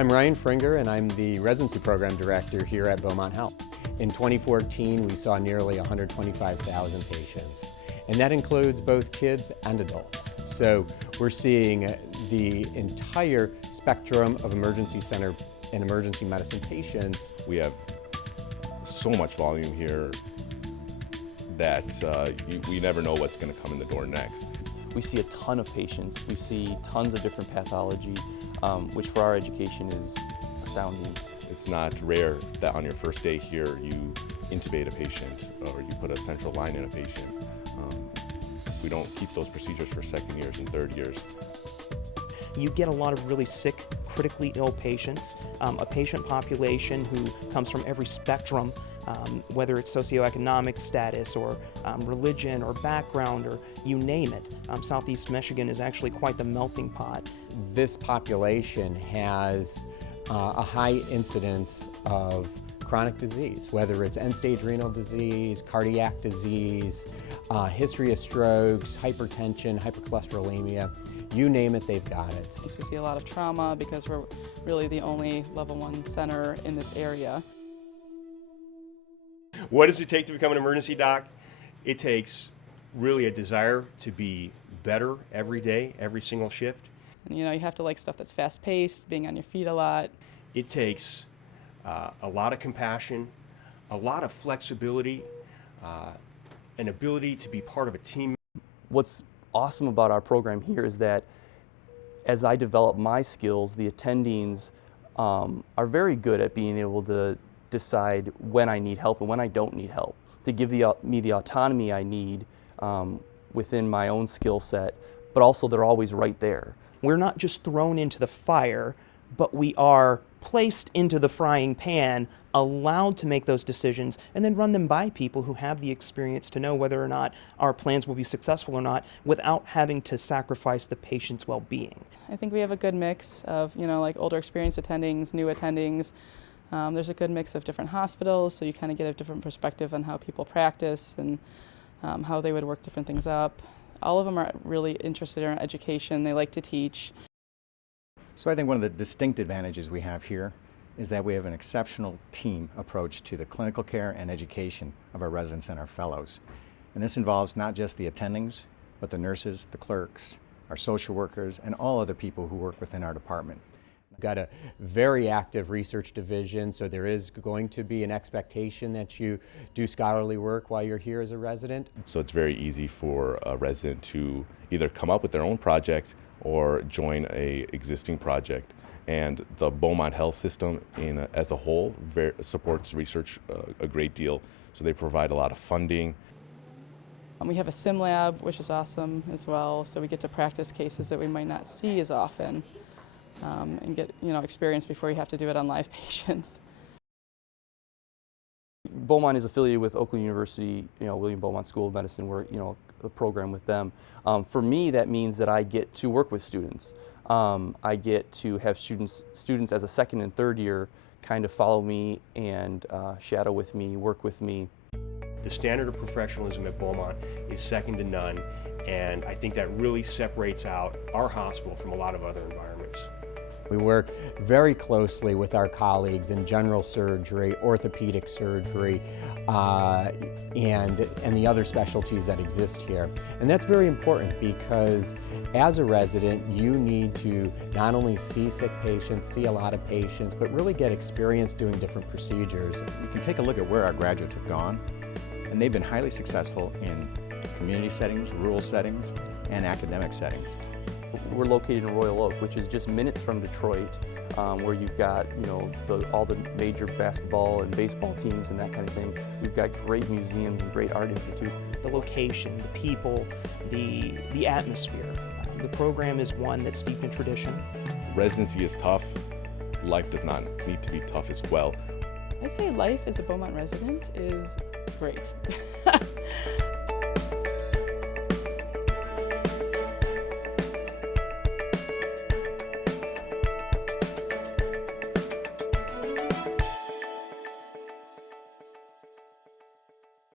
I'm Ryan Fringer, and I'm the Residency Program Director here at Beaumont Health. In 2014, we saw nearly 125,000 patients, and that includes both kids and adults. So we're seeing the entire spectrum of emergency center and emergency medicine patients. We have so much volume here that we never know what's going to come in the door next. We see a ton of patients. We see tons of different pathology, which for our education is astounding. It's not rare that on your first day here you intubate a patient or you put a central line in a patient. We don't keep those procedures for second years and third years. You get a lot of really sick, critically ill patients, a patient population who comes from every spectrum, whether it's socioeconomic status or religion or background or you name it. Southeast Michigan is actually quite the melting pot. This population has a high incidence of chronic disease, whether it's end-stage renal disease, cardiac disease, history of strokes, hypertension, hypercholesterolemia, you name it, they've got it. We see a lot of trauma because we're really the only level 1 center in this area. What does it take to become an emergency doc? It takes really a desire to be better every day, every single shift. And, you have to like stuff that's fast-paced, being on your feet a lot. It takes a lot of compassion, a lot of flexibility, an ability to be part of a team. What's awesome about our program here is that as I develop my skills, the attendings are very good at being able to decide when I need help and when I don't need help, to give me the autonomy I need within my own skill set, but also they're always right there. We're not just thrown into the fire, but we are placed into the frying pan, allowed to make those decisions, and then run them by people who have the experience to know whether or not our plans will be successful or not without having to sacrifice the patient's well-being. I think we have a good mix of, like older experienced attendings, new attendings. There's a good mix of different hospitals, so you kind of get a different perspective on how people practice and how they would work different things up. All of them are really interested in education. They like to teach. So I think one of the distinct advantages we have here is that we have an exceptional team approach to the clinical care and education of our residents and our fellows. And this involves not just the attendings, but the nurses, the clerks, our social workers, and all other people who work within our department. We've got a very active research division, so there is going to be an expectation that you do scholarly work while you're here as a resident. So it's very easy for a resident to either come up with their own project or join a existing project. And the Beaumont Health System as a whole supports research a great deal. So they provide a lot of funding. We have a sim lab, which is awesome as well, so we get to practice cases that we might not see as often and get experience before you have to do it on live patients. Beaumont is affiliated with Oakland University, William Beaumont School of Medicine. We're, a program with them. For me, that means that I get to work with students. I get to have students as a second and third year kind of follow me and shadow with me, work with me. The standard of professionalism at Beaumont is second to none, and I think that really separates out our hospital from a lot of other environments. We work very closely with our colleagues in general surgery, orthopedic surgery, and the other specialties that exist here. And that's very important because as a resident, you need to not only see sick patients, see a lot of patients, but really get experience doing different procedures. You can take a look at where our graduates have gone, and they've been highly successful in community settings, rural settings, and academic settings. We're located in Royal Oak, which is just minutes from Detroit, where you've got all the major basketball and baseball teams and that kind of thing. We've got great museums and great art institutes. The location, the people, the atmosphere. The program is one that's steeped in tradition. Residency is tough. Life does not need to be tough as well. I'd say life as a Beaumont resident is great.